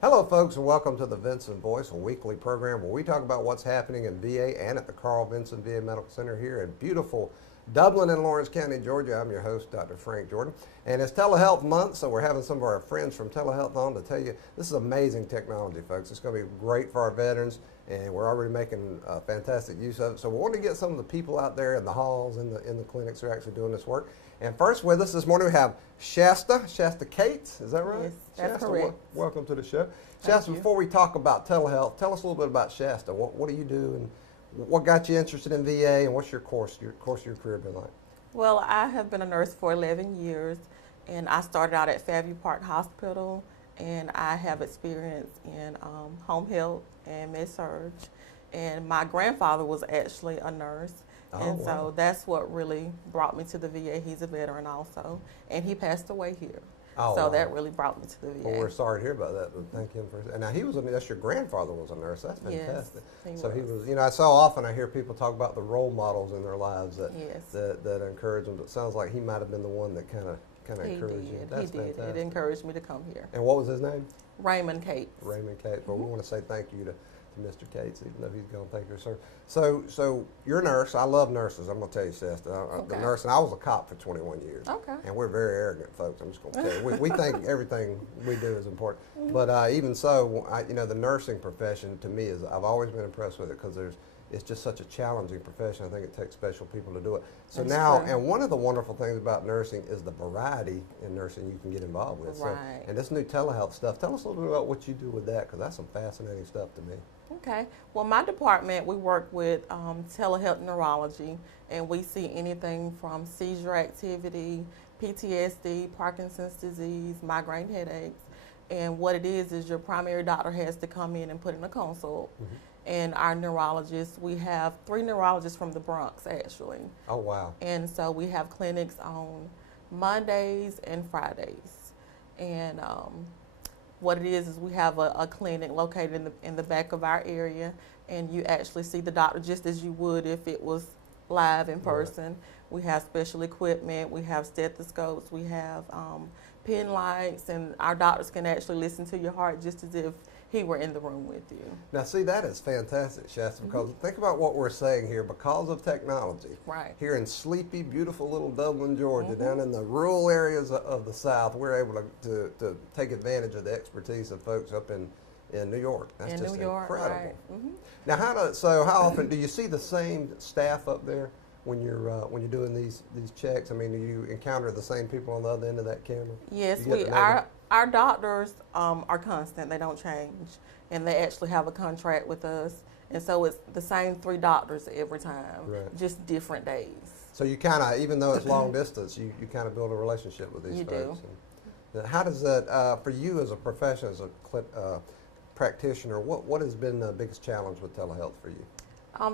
Hello, folks, and welcome to the Vinson Voice, a weekly program where we talk about what's happening in VA and at the Carl Vinson VA Medical Center here in beautiful Dublin and Lawrence County, Georgia. I'm your host, Dr. Frank Jordan, and it's Telehealth Month, so we're having some of our friends from Telehealth on to tell you this is amazing technology, folks. It's going to be great for our veterans, and we're already making fantastic use of it. So we want to get some of the people out there in the halls, in the clinics who are actually doing this work. And first with us this morning we have Shasta Cates, is that right? Yes, that's Shasta, correct. Welcome to the show. Thank Shasta, you. before we talk about telehealth, tell us a little bit about Shasta. What do you do, and what got you interested in VA, and what's your course of your career been like? Well, I have been a nurse for 11 years, and I started out at Fairview Park Hospital, and I have experience in home health and med-surg. And my grandfather was actually a nurse, and wow. so that's what really brought me to the VA. He's a veteran also, and he passed away here. Oh, So wow. that really brought me to the VA. Well, we're sorry to hear about that, but thank him for. And now that's your grandfather was a nurse. That's fantastic. Yes, So he was. You know, so often I hear people talk about the role models in their lives that Yes. that encourage them. But it sounds like he might have been the one that kind of He encouraged you. did. That's He did. fantastic. It encouraged me to come here. And what was his name? Raymond Cates. Raymond Cates. Well, we want to say thank you to Mr. Cates, even though he's gone. Thank you, sir. So you're a nurse. I love nurses. I'm gonna tell you, Shasta. The Okay. nurse, and I was a cop for 21 years. Okay. And we're very arrogant folks. I'm just gonna tell you. We think everything we do is important. But even so, the nursing profession to me I've always been impressed with it because it's just such a challenging profession. I think it takes special people to do it. So That's now, true. and one of the wonderful things about nursing is the variety in nursing you can get involved with. Right. So, and this new telehealth stuff, tell us a little bit about what you do with that, because that's some fascinating stuff to me. Okay. Well, my department, we work with telehealth neurology, and we see anything from seizure activity, PTSD, Parkinson's disease, migraine headaches. And what it is your primary doctor has to come in and put in a consult. Mm-hmm. And our neurologists, we have 3 neurologists from the Bronx, actually. Oh, wow. And so we have clinics on Mondays and Fridays. And what it is we have a clinic located in the back of our area, and you actually see the doctor just as you would if it was live in person. Right. We have special equipment, we have stethoscopes, we have pen lights, and our doctors can actually listen to your heart just as if he were in the room with you. Now, see, that is fantastic, Shasta, because think about what we're saying here. Because of technology, Right. here in sleepy, beautiful little Dublin, Georgia, down in the rural areas of the South, we're able to take advantage of the expertise of folks up in New York. That's In just New York, incredible. right. Mm-hmm. Now, how often do you see the same staff up there when you're doing these checks? I mean, do you encounter the same people on the other end of that camera? Yes, You get to know them? our doctors are constant. They don't change, and they actually have a contract with us, and so it's the same 3 doctors every time, Right. just different days. So you kind of, even though it's long distance, you kind of build a relationship with these You folks. do. And how does that, for you as a profession, as a practitioner, what has been the biggest challenge with telehealth for you?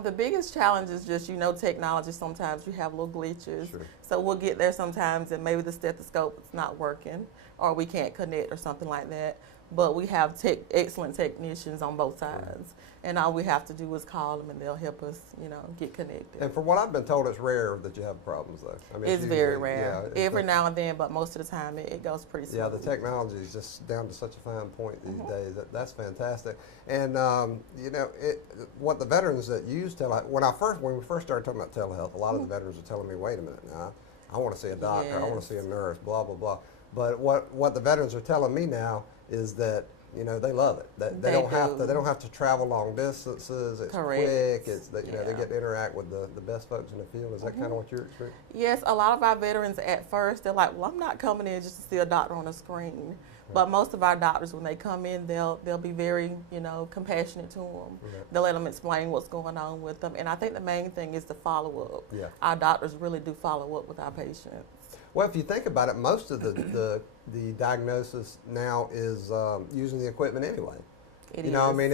The biggest challenge is just, technology. Sometimes you have little glitches. Sure. So we'll get there sometimes and maybe the stethoscope is not working or we can't connect or something like that. But we have excellent technicians on both sides. And all we have to do is call them and they'll help us, get connected. And from what I've been told, it's rare that you have problems, though. I mean, It's very usually- rare. yeah, Every now and then, but most of the time it goes pretty smooth. Yeah, the technology is just down to such a fine point these days. That's fantastic. And what the veterans that use telehealth, when we first started talking about telehealth, a lot of the veterans were telling me, "Wait a minute, now I want to see a doctor, I want to see a nurse, blah blah blah." But what the veterans are telling me now is that they love it. That they don't have to travel long distances. It's Correct. quick. It's they Yeah. get to interact with the best folks in the field. Is that kind of what you're experiencing? Yes, a lot of our veterans at first, they're like, well, I'm not coming in just to see a doctor on a screen. But most of our doctors, when they come in, they'll be very, compassionate to them. Right. They'll let them explain what's going on with them. And I think the main thing is the follow-up. Yeah. Our doctors really do follow up with our patients. Well, if you think about it, most of the diagnosis now is using the equipment anyway. It You know, I is. mean,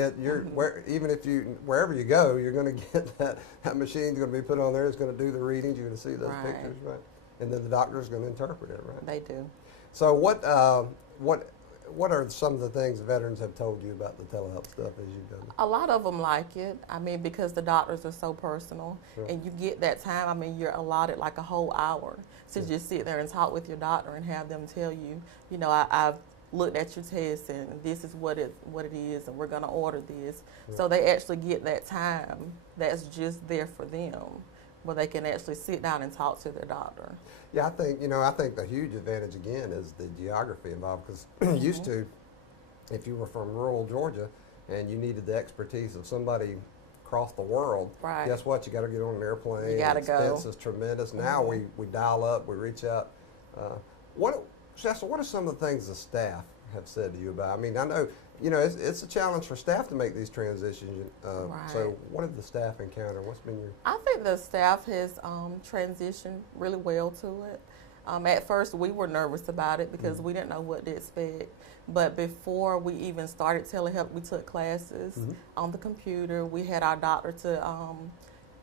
even if wherever you go, you're going to get that machine's going to be put on there. It's going to do the readings. You're going to see those Right. pictures, right? And then the doctor's going to interpret it, right? They do. So what are some of the things veterans have told you about the telehealth stuff as you've done it? A lot of them like it. I mean, because the doctors are so personal, Sure. and you get that time. I mean, you're allotted like a whole hour to just sit there and talk with your doctor and have them tell you, I've looked at your test and this is what it is, and we're going to order this. So they actually get that time that's just there for them, where they can actually sit down and talk to their doctor. Yeah, I think the huge advantage again is the geography involved, because used to, if you were from rural Georgia and you needed the expertise of somebody across the world, Right. guess what? You got to get on an airplane. You gotta the expense go. is tremendous. Now we dial up, we reach out. Shasta, what are some of the things the staff have said to you about? I mean, I know, it's a challenge for staff to make these transitions. Right. So what have the staff encountered? What's been your... I think the staff has transitioned really well to it. At first, we were nervous about it because we didn't know what to expect. But before we even started telehealth, we took classes on the computer. We had our doctor to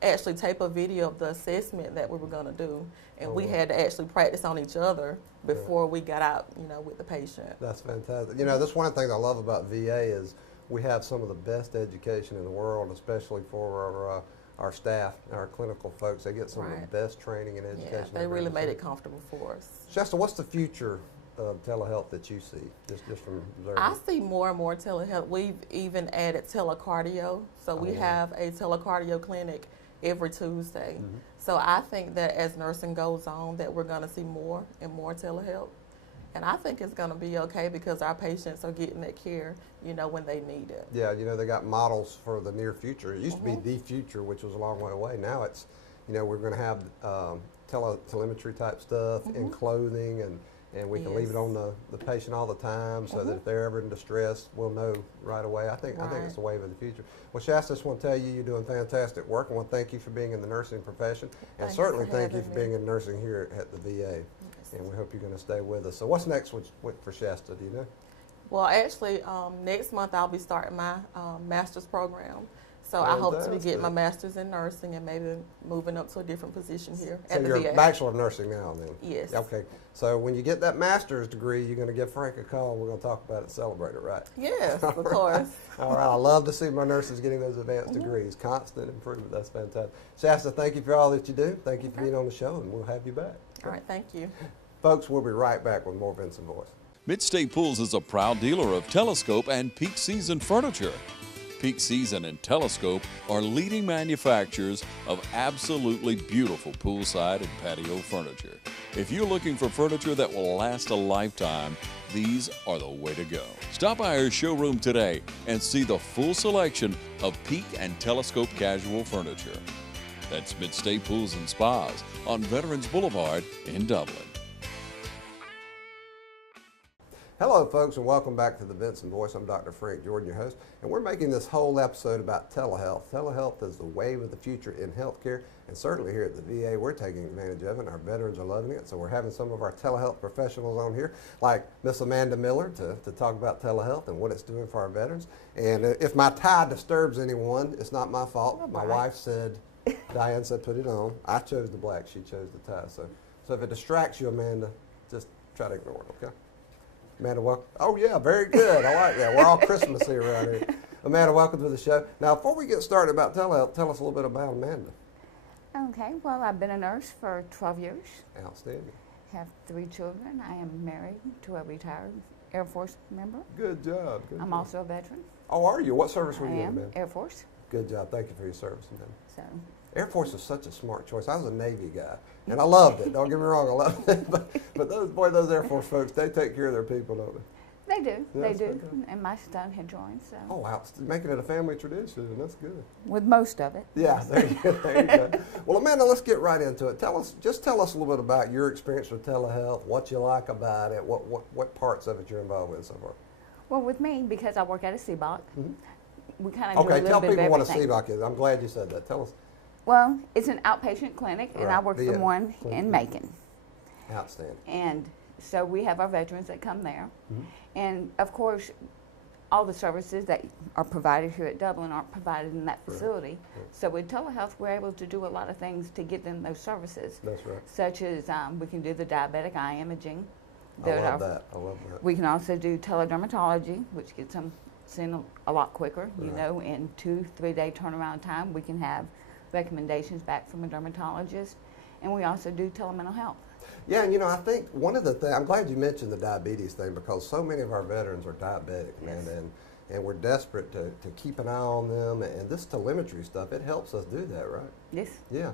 actually tape a video of the assessment that we were going to do. And we had to actually practice on each other before we got out, with the patient. That's fantastic. That's one of the things I love about VA is we have some of the best education in the world, especially for our staff, our clinical folks. They get some of the best training and education. Yeah, they really made it comfortable for us. Shasta, what's the future of telehealth that you see, just from observing? I see more and more telehealth. We've even added telecardio. So we have a telecardio clinic every Tuesday. So I think that as nursing goes on, that we're going to see more and more telehealth. And I think it's going to be okay because our patients are getting that care, when they need it. Yeah, they got models for the near future. It used to be the future, which was a long way away. Now it's, we're going to have telemetry type stuff in clothing, and we can leave it on the patient all the time so that if they're ever in distress, we'll know right away. I think it's the wave of the future. Well, Shasta, I just want to tell you, you're doing fantastic work. I want to thank you for being in the nursing profession, and certainly thank you for being in nursing here at the VA. And we hope you're going to stay with us. So what's next for Shasta, do you know? Well, actually, next month I'll be starting my master's program. So I hope to be getting my master's in nursing and maybe moving up to a different position here at the VA. So you're a Bachelor of Nursing now then? Yes. Okay. So when you get that master's degree, you're going to give Frank a call. We're going to talk about it and celebrate it, right? Yes, of course. All right. I love to see my nurses getting those advanced degrees. Constant improvement. That's fantastic. Shasta, thank you for all that you do. Thank you for being on the show, and we'll have you back. All right. Thank you. Folks, we'll be right back with more Vinson Voice. Midstate Pools is a proud dealer of Telescope and Peak Season furniture. Peak Season and Telescope are leading manufacturers of absolutely beautiful poolside and patio furniture. If you're looking for furniture that will last a lifetime, these are the way to go. Stop by our showroom today and see the full selection of Peak and Telescope casual furniture. That's Midstate Pools and Spas on Veterans Boulevard in Dublin. Hello, folks, and welcome back to the Vinson Voice. I'm Dr. Frank Jordan, your host, and we're making this whole episode about telehealth. Telehealth is the wave of the future in healthcare, and certainly here at the VA, we're taking advantage of it, and our veterans are loving it. So we're having some of our telehealth professionals on here, like Miss Amanda Miller, to talk about telehealth and what it's doing for our veterans. And if my tie disturbs anyone, it's not my fault. My wife said, Diane said, put it on. I chose the black, she chose the tie. So if it distracts you, Amanda, just try to ignore it, okay? Amanda, welcome. Oh, yeah, very good. I like that. We're all Christmassy around here. Amanda, welcome to the show. Now, before we get started about telehealth, tell us a little bit about Amanda. Okay, well, I've been a nurse for 12 years. Outstanding. Have 3 children. I am married to a retired Air Force member. Good job. Good I'm job. also a veteran. Oh, are you? What service were I you in, am Amanda? Air Force. Good job. Thank you for your service, Amanda. So, Air Force is such a smart choice. I was a Navy guy, and I loved it. Don't get me wrong, I loved it. But those Air Force folks, they take care of their people, don't they? they do. Yeah, They that's do. fantastic. And my son had joined, so. Oh, wow. Making it a family tradition. That's good. With most of it. Yeah, there you go. Well, Amanda, let's get right into it. Tell us a little bit about your experience with telehealth, what you like about it, what parts of it you're involved with so far. Well, with me, because I work at a CBOC, we kind of do a Okay, little tell bit of people what a everything. CBOC is. I'm glad you said that. Tell us. Well, it's an outpatient clinic, and I Right, work VA for one clinic. in Macon. Outstanding. And so we have our veterans that come there. And of course, all the services that are provided here at Dublin aren't provided in that facility. So with telehealth, we're able to do a lot of things to get them those services. That's right. Such as we can do the diabetic eye imaging. I love that. We can also do teledermatology, which gets them seen a lot quicker. You Right. know, in 2-3 day turnaround time, we can have recommendations back from a dermatologist. And we also do telemental health. Yeah, and I think one of the things, I'm glad you mentioned the diabetes thing, because so many of our veterans are diabetic, man, and we're desperate to keep an eye on them, and this telemetry stuff, it helps us do that, right? Yes. Yeah.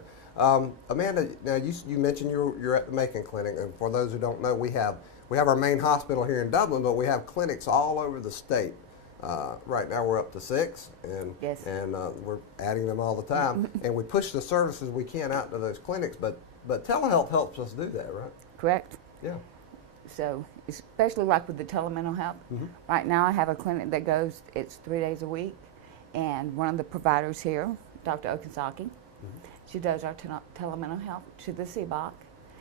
Amanda, now you mentioned you're at the Macon Clinic, and for those who don't know, we have our main hospital here in Dublin, but we have clinics all over the state. Right now we're up to 6, and Yes. and we're adding them all the time, and we push the services we can out to those clinics, but telehealth helps us do that, right? Correct. Yeah. So, especially like with the telemental health, right now I have a clinic that goes, it's 3 days a week, and one of the providers here, Dr. Okazaki, she does our telemental health to the CBOC.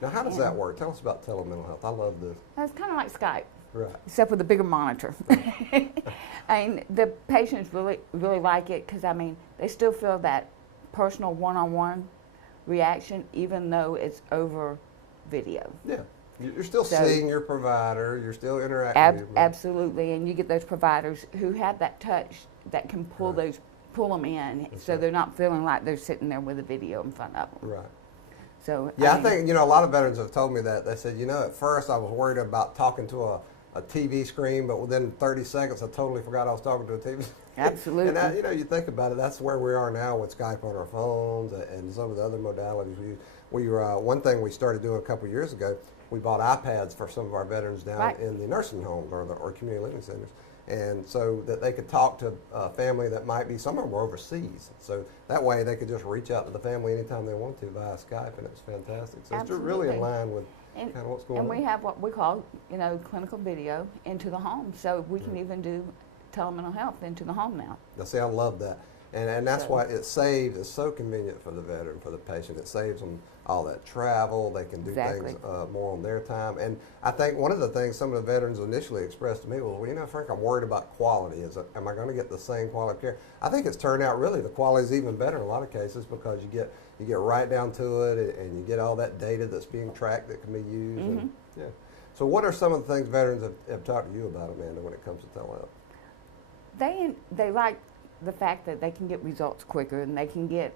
Now, how does that work? Tell us about telemental health. I love this. It's kind of like Skype, Right. except with a bigger monitor. I mean, the patients really like it because, I mean, they still feel that personal one-on-one reaction, even though it's over video. Yeah. You're still So- seeing your provider. You're still interacting with them. Absolutely, and you get those providers who have that touch that can pull Right. pull them in, That's so right. they're not feeling like they're sitting there with a video in front of them. Right. So Yeah, I mean, think, a lot of veterans have told me that. They said, at first I was worried about talking to a TV screen, but within 30 seconds I totally forgot I was talking to a TV screen. Absolutely. And that, you think about it, that's where we are now with Skype on our phones and some of the other modalities we use. One thing we started doing a couple years ago, we bought iPads for some of our veterans down Right. in the nursing homes or community living centers. And so that they could talk to a family that might be, some of them were overseas. So that way they could just reach out to the family anytime they want to via Skype, and it's fantastic. So it's really Absolutely. aligned with and, kind of what's going on. and we have what we call, clinical video into the home, so we can even do telemental health into the home now. Now, see, I love that. And that's So- why it's so convenient for the veteran, for the patient. It saves them all that travel. They can do Exactly. things more on their time. And I think one of the things some of the veterans initially expressed to me was, well, Frank, I'm worried about quality. Am I going to get the same quality of care? I think it's turned out really the quality is even better in a lot of cases, because you get right down to it, and you get all that data that's being tracked that can be used. And, yeah. So what are some of the things veterans have talked to you about, Amanda, when it comes to telehealth? They like the fact that they can get results quicker, and they can get,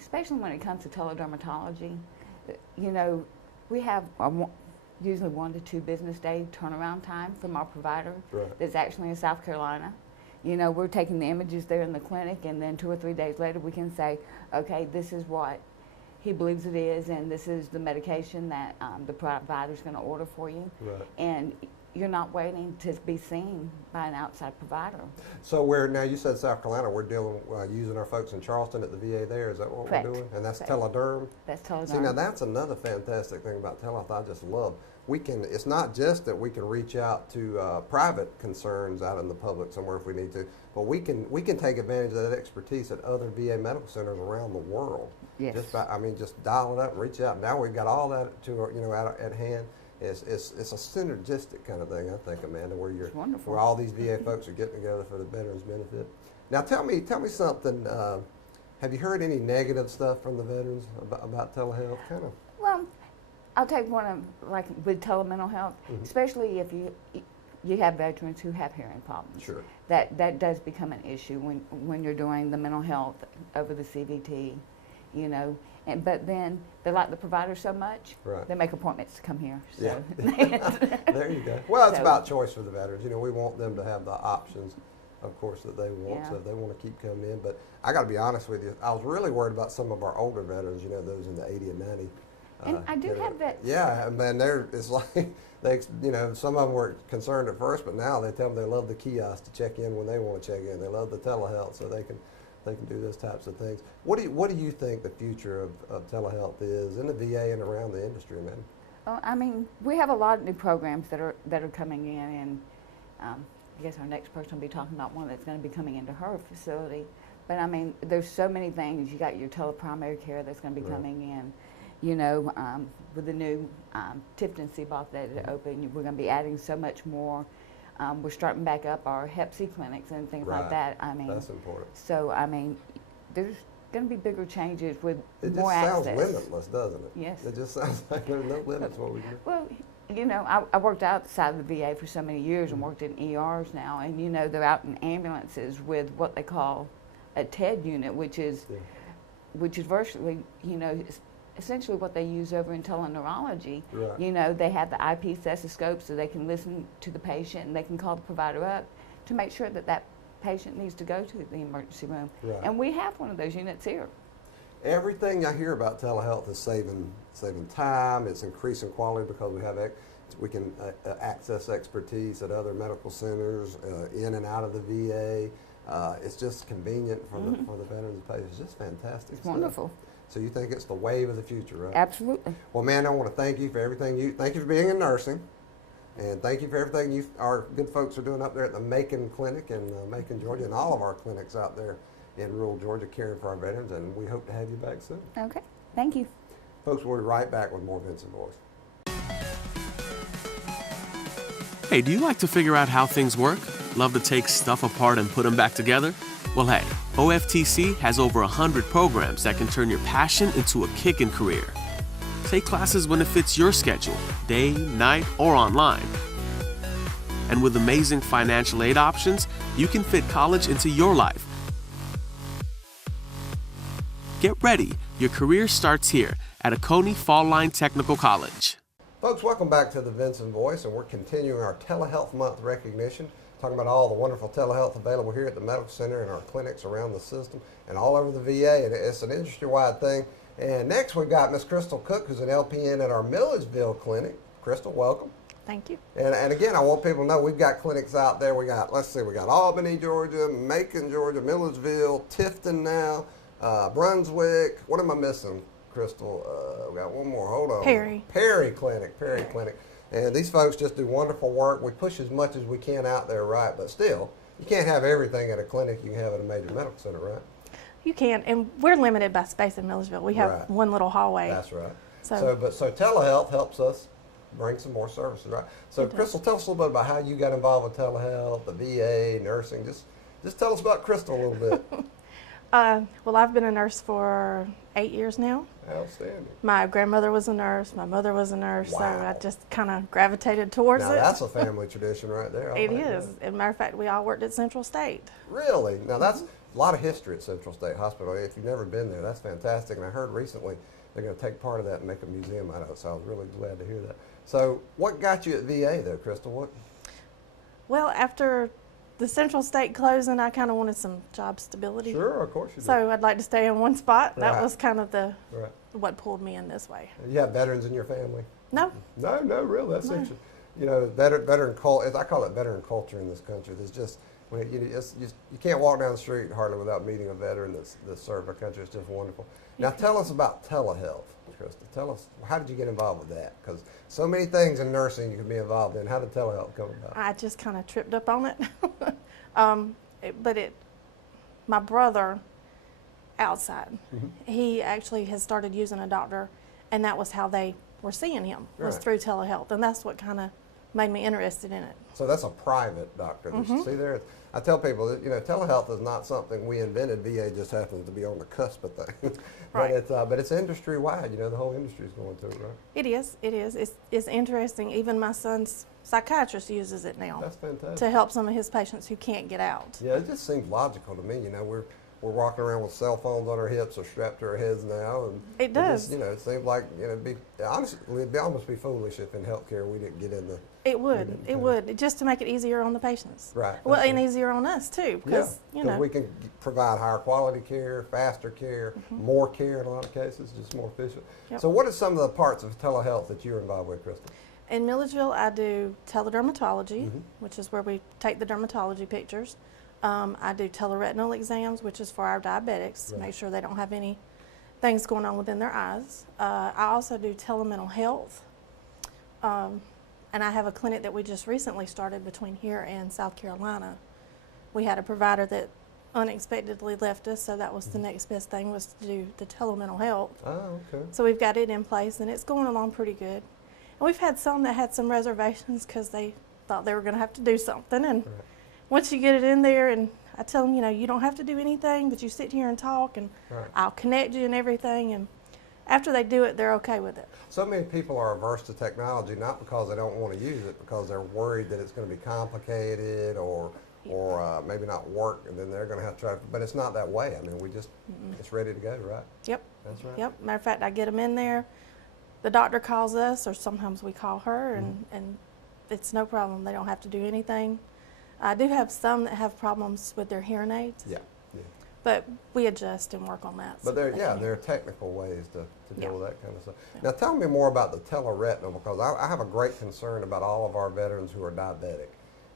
especially when it comes to teledermatology, we have usually 1 to 2 business day turnaround time from our provider Right. that's actually in South Carolina. We're taking the images there in the clinic, and then 2 or 3 days later we can say, okay, this is what he believes it is, and this is the medication that the provider's going to order for you. Right. And you're not waiting to be seen by an outside provider. So now you said South Carolina, we're using our folks in Charleston at the VA there. Is that what Correct. we're doing? And that's Correct. telederm? That's telederm. See, now that's another fantastic thing about telehealth I just love. It's not just that we can reach out to private concerns out in the public somewhere if we need to, but we can take advantage of that expertise at other VA medical centers around the world. Yes. Just dial it up and reach out. Now we've got all that at hand. It's a synergistic kind of thing, I think, Amanda, It's wonderful. where all these VA folks are getting together for the veterans' benefit. Now, tell me something. Have you heard any negative stuff from the veterans about telehealth? Kind of. Well, I'll take one of, like with telemental health, especially if you have veterans who have hearing problems. Sure. That does become an issue when you're doing the mental health over the CVT, but then they like the provider so much, Right. they make appointments to come here. So. Yeah. There you go. Well, it's So- about choice for the veterans. We want them to have the options, of course, that they want. Yeah. So if they want to keep coming in. But I got to be honest with you, I was really worried about some of our older veterans. Those in the 80 and 90. And I do have that. Yeah, man, it's like some of them were concerned at first, but now they tell them they love the kiosk to check in when they want to check in. They love the telehealth, so they can do those types of things. What do you think the future of telehealth is in the VA and around the industry, man? Well, I mean, we have a lot of new programs that are coming in, and I guess our next person will be talking about one that's going to be coming into her facility. But I mean, there's so many things. You got your teleprimary care that's going to be Right. coming in. With the new Tifton CBOC that had opened, we're going to be adding so much more. We're starting back up our Hep C clinics and things Right. like that. I mean, That's important. so I mean, there's going to be bigger changes with It more just sounds access. limitless, doesn't it? Yes. It just sounds like there's no limits what we do. Well, I worked outside of the VA for so many years and worked in ERs now, and they're out in ambulances with what they call a TED unit, which is Yeah. virtually essentially what they use over in teleneurology. Right. You know, they have the IP stethoscope so they can listen to the patient and they can call the provider up to make sure that that patient needs to go to the emergency room. Right. And we have one of those units here. Everything I hear about telehealth is saving time. It's increasing quality because we can access expertise at other medical centers, in and out of the VA. It's just convenient for the veterans and patients. It's just fantastic. It's wonderful. So you think it's the wave of the future, right? Absolutely. Well, man, I want to thank you for everything thank you for being in nursing, and thank you for everything our good folks are doing up there at the Macon Clinic in Macon, Georgia, and all of our clinics out there in rural Georgia caring for our veterans, and we hope to have you back soon. Okay. Thank you. Folks, we'll be right back with more Vinson Voice. Hey, do you like to figure out how things work? Love to take stuff apart and put them back together? Well, hey, OFTC has over 100 programs that can turn your passion into a kicking career. Take classes when it fits your schedule, day, night, or online. And with amazing financial aid options, you can fit college into your life. Get ready. Your career starts here at Oconee Fall Line Technical College. Folks, welcome back to the Vinson Voice, and we're continuing our Telehealth Month recognition, talking about all the wonderful telehealth available here at the Medical Center and our clinics around the system and all over the VA, and it's an industry-wide thing. And next we've got Miss Crystal Cook, who's an LPN at our Milledgeville clinic. Crystal, welcome. Thank you. And again, I want people to know we've got clinics out there. We got Albany, Georgia, Macon, Georgia, Milledgeville, Tifton now, Brunswick. What am I missing, Crystal? We got one more. Hold on. Perry Clinic. And these folks just do wonderful work. We push as much as we can out there, right? But still, you can't have everything at a clinic you can have at a major medical center, right? You can, and we're limited by space in Milledgeville. We have one little hallway. That's right. So telehealth helps us bring some more services, right? So Crystal, tell us a little bit about how you got involved with telehealth, the VA, nursing. Just tell us about Crystal a little bit. Well, I've been a nurse for 8 years now. Outstanding. My grandmother was a nurse. My mother was a nurse. Wow. So I just kind of gravitated towards Now it. that's a family tradition right there. It is. As a matter of fact, we all worked at Central State. Really? Now that's a lot of history at Central State Hospital. If you've never been there, that's fantastic. And I heard recently they're going to take part of that and make a museum out of it. So I was really glad to hear that. So what got you at VA though, Crystal? Well, after the Central State closing, I kind of wanted some job stability. Sure, of course you do. So I'd like to stay in one spot. Right. That was kind of Right. what pulled me in this way. You have veterans in your family? No. No, really. That's No. interesting. You know, veteran culture. I call it veteran culture in this country. There's just you can't walk down the street hardly without meeting a veteran that's served our country. It's just wonderful. Now tell us about telehealth, Crystal. Tell us, how did you get involved with that? Because so many things in nursing you can be involved in. How did telehealth come about? I just kind of tripped up on it. My brother outside, he actually has started using a doctor, and that was how they were seeing him, was Right. through telehealth, and that's what kind of made me interested in it. So that's a private doctor. See there, I tell people that, telehealth is not something we invented. VA just happens to be on the cusp of things. Right. But it's industry wide. The whole industry is going through it, right? It is. It's interesting. Even my son's psychiatrist uses it now That's fantastic. to help some of his patients who can't get out. Yeah, it just seems logical to me. We're walking around with cell phones on our hips or strapped to our heads now, and It does. it seems like it'd almost be foolish if in healthcare we didn't get in the. It would, just to make it easier on the patients. Right. Well, that's and it. easier on us too, because we can provide higher quality care, faster care, more care in a lot of cases, just more efficient. Yep. So, what are some of the parts of telehealth that you're involved with, Crystal? In Milledgeville, I do teledermatology, which is where we take the dermatology pictures. I do teleretinal exams, which is for our diabetics, to make sure they don't have any things going on within their eyes. I also do telemental health. And I have a clinic that we just recently started between here and South Carolina. We had a provider that unexpectedly left us, so that was the next best thing, was to do the telemental health. Oh, okay. So we've got it in place, and it's going along pretty good. And we've had some that had some reservations because they thought they were going to have to do something. And once you get it in there, and I tell them, you don't have to do anything, but you sit here and talk, and I'll connect you and everything. And after they do it, they're okay with it. So many people are averse to technology, not because they don't want to use it, because they're worried that it's going to be complicated or or maybe not work, and then they're going to have to try. But it's not that way. I mean, it's ready to go, right? Yep. That's right. Yep. Matter of fact, I get them in there. The doctor calls us, or sometimes we call her, and it's no problem. They don't have to do anything. I do have some that have problems with their hearing aids. Yeah. But we adjust and work on that. But there are technical ways to deal with that kind of stuff. Now, tell me more about the teleretinal, because I have a great concern about all of our veterans who are diabetic.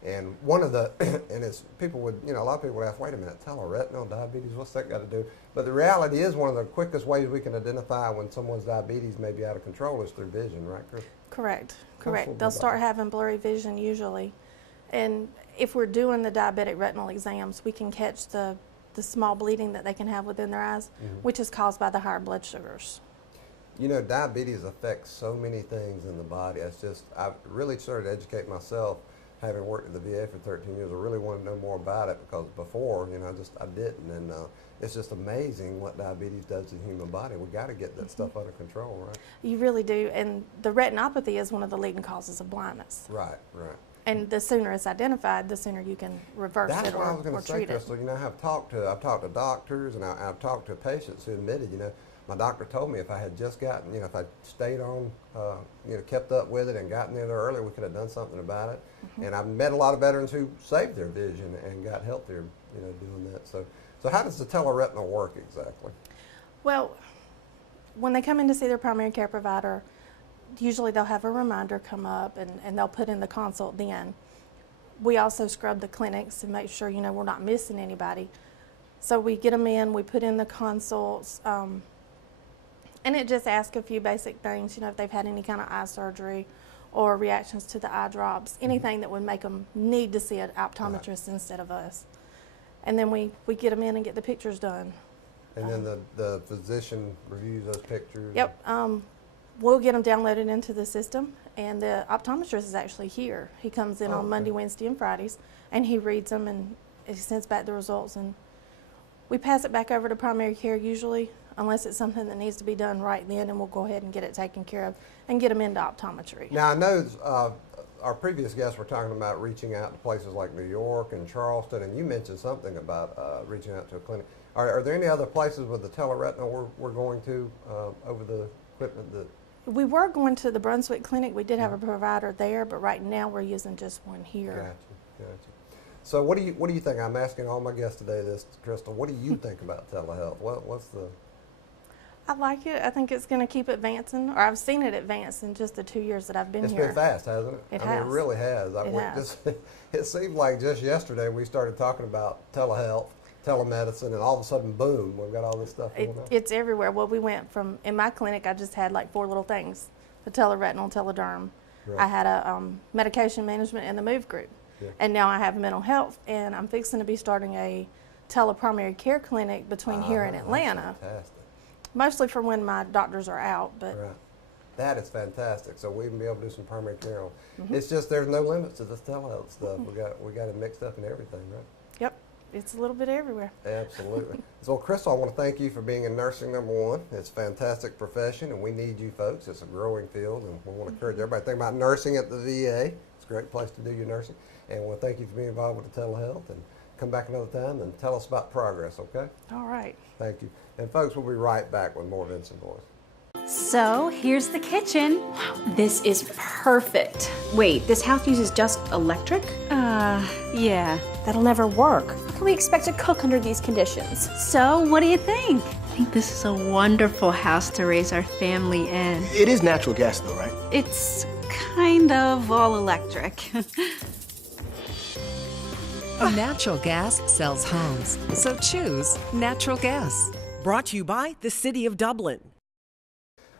And one of the, and it's people would, a lot of people would ask, wait a minute, teleretinal diabetes, what's that got to do? But the reality is one of the quickest ways we can identify when someone's diabetes may be out of control is through vision, right, Chris? Correct. They'll start having blurry vision usually. And if we're doing the diabetic retinal exams, we can catch the small bleeding that they can have within their eyes, which is caused by the higher blood sugars. Diabetes affects so many things in the body. I've really started to educate myself, having worked at the VA for 13 years. I really wanted to know more about it, because before, I didn't. And it's just amazing what diabetes does to the human body. We got to get that stuff under control, right? You really do. And the retinopathy is one of the leading causes of blindness. Right. And the sooner it's identified, the sooner you can reverse That's it what I or was going to say, treat it. Crystal. I've talked to doctors, and I've talked to patients who admitted, my doctor told me if I had just gotten, if I stayed on, kept up with it and gotten in there earlier, we could have done something about it. And I've met a lot of veterans who saved their vision and got healthier, doing that. So how does the teleretinal work exactly? Well, when they come in to see their primary care provider, usually they'll have a reminder come up and they'll put in the consult then. We also scrub the clinics and make sure, we're not missing anybody. So we get them in, we put in the consults, and it just asks a few basic things, if they've had any kind of eye surgery or reactions to the eye drops, anything that would make them need to see an optometrist instead of us. And then we get them in and get the pictures done. And then the physician reviews those pictures? Yep. We'll get them downloaded into the system, and the optometrist is actually here. He comes in on Monday, Wednesday, and Fridays, and he reads them and he sends back the results, and we pass it back over to primary care usually, unless it's something that needs to be done right then, and we'll go ahead and get it taken care of and get them into optometry. Now, I know our previous guests were talking about reaching out to places like New York and Charleston, and you mentioned something about reaching out to a clinic. Are there any other places with the teleretinal we're going to over the equipment that... We were going to the Brunswick Clinic. We did have a provider there, but right now we're using just one here. Gotcha. So what do you think? I'm asking all my guests today this, Crystal. What do you think about telehealth? What's the... I like it. I think it's going to keep advancing, or I've seen it advance in just the 2 years that I've been here. It's been fast, hasn't it? It I has. mean, it really has. It seemed like just yesterday we started talking about telehealth, telemedicine, and all of a sudden, boom, we've got all this stuff going on. It's everywhere. Well, we went from, in my clinic, I just had like 4 little things, the teleretinal, telederm. Right. I had a medication management and the MOVE group. Yeah. And now I have mental health, and I'm fixing to be starting a teleprimary care clinic between here and Atlanta. Fantastic. Mostly for when my doctors are out, but Right. That is fantastic. So we can be able to do some primary care on. It's just there's no limits to this telehealth stuff. We got it mixed up in everything, right? yep, it's a little bit everywhere. Absolutely. So, Crystal, I want to thank you for being in nursing, number one. It's a fantastic profession, and we need you folks. It's a growing field, and we want to encourage everybody to think about nursing at the VA. It's a great place to do your nursing. And we want to thank you for being involved with the telehealth. And come back another time and tell us about progress, okay? All right. Thank you. And, folks, we'll be right back with more Vinson Voice. So here's the kitchen. This is perfect. Wait, this house uses just electric? Yeah. That'll never work. How can we expect to cook under these conditions? So what do you think? I think this is a wonderful house to raise our family in. It is natural gas though, right? It's kind of all electric. Natural gas sells homes, so choose natural gas. Brought to you by the City of Dublin.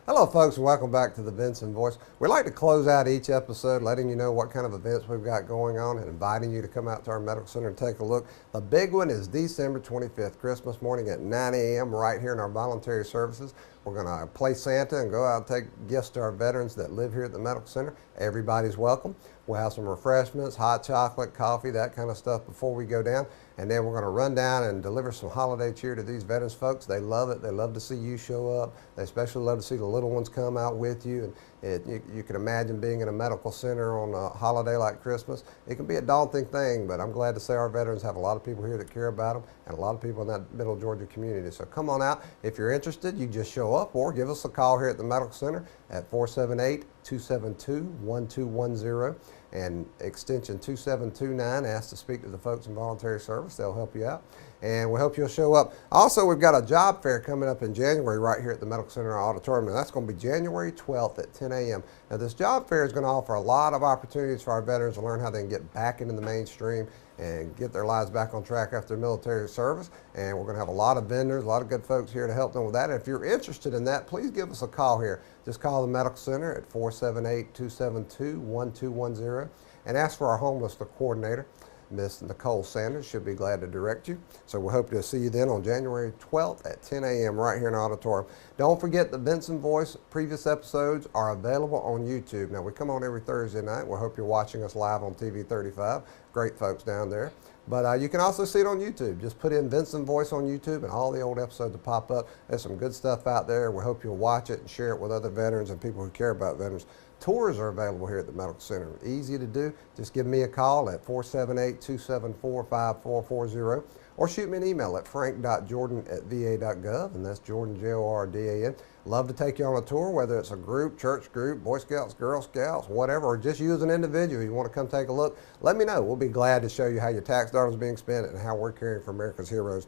Hello, folks, and welcome back to the Vinson Voice. We like to close out each episode letting you know what kind of events we've got going on and inviting you to come out to our medical center and take a look. The big one is December 25th, Christmas morning at 9 a.m. right here in our voluntary services. We're going to play Santa and go out and take gifts to our veterans that live here at the medical center. Everybody's welcome. We'll have some refreshments, hot chocolate, coffee, that kind of stuff before we go down. and then we're going to run down and deliver some holiday cheer to these veterans folks. They love it. They love to see you show up. They especially love to see the little ones come out with you. And you can imagine being in a medical center on a holiday like Christmas. It can be a daunting thing, but I'm glad to say our veterans have a lot of people here that care about them and a lot of people in that Middle Georgia community. So come on out. If you're interested, you just show up or give us a call here at the medical center at 478-272-1210 and extension 2729. Ask to speak to the folks in voluntary service. They'll help you out. And we hope you'll show up. Also, we've got a job fair coming up in January right here at the Medical Center Auditorium, and that's going to be January 12th at 10 a.m. Now, this job fair is going to offer a lot of opportunities for our veterans to learn how they can get back into the mainstream and get their lives back on track after military service. And we're going to have a lot of vendors, a lot of good folks here to help them with that. And if you're interested in that, please give us a call here. Just call the Medical Center at 478-272-1210 and ask for our homeless coordinator. Miss Nicole Sanders should be glad to direct you. So we hope to see you then on January 12th at 10 a.m. right here in the auditorium. Don't forget the Vinson Voice previous episodes are available on YouTube. Now we come on every Thursday night. We hope you're watching us live on TV 35. Great folks down there. But you can also see it on YouTube. Just put in Vinson Voice on YouTube and all the old episodes will pop up. There's some good stuff out there. We hope you'll watch it and share it with other veterans and people who care about veterans. Tours are available here at the Medical Center. Easy to do. Just give me a call at 478-274-5440 or shoot me an email at frank.jordan@va.gov, and that's Jordan, Jordan. Love to take you on a tour, whether it's a group, church group, Boy Scouts, Girl Scouts, whatever, or just you as an individual. You want to come take a look, let me know. We'll be glad to show you how your tax dollars are being spent and how we're caring for America's heroes.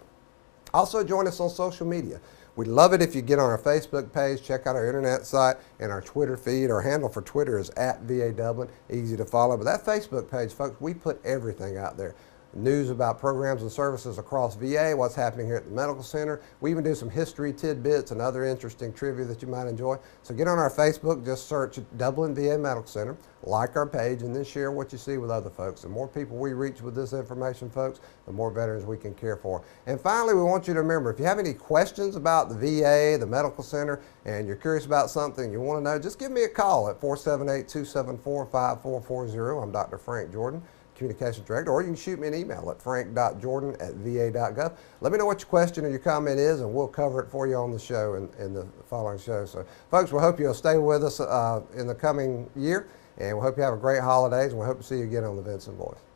Also join us on social media. We'd love it if you get on our Facebook page, check out our internet site and our Twitter feed. Our handle for Twitter is @VA Dublin, easy to follow. But that Facebook page, folks, we put everything out there. News about programs and services across VA, what's happening here at the Medical Center. We even do some history tidbits and other interesting trivia that you might enjoy. So get on our Facebook, just search Dublin VA Medical Center, like our page, and then share what you see with other folks. The more people we reach with this information, folks, the more veterans we can care for. And finally, we want you to remember, if you have any questions about the VA, the Medical Center, and you're curious about something you want to know, just give me a call at 478-274-5440. I'm Dr. Frank Jordan, Communications Director, or you can shoot me an email at frank.jordan@va.gov. Let me know what your question or your comment is, and we'll cover it for you on the show in the following show. So, folks, we hope you'll stay with us in the coming year, and we hope you have a great holidays, and we hope to see you again on the Vinson Voice.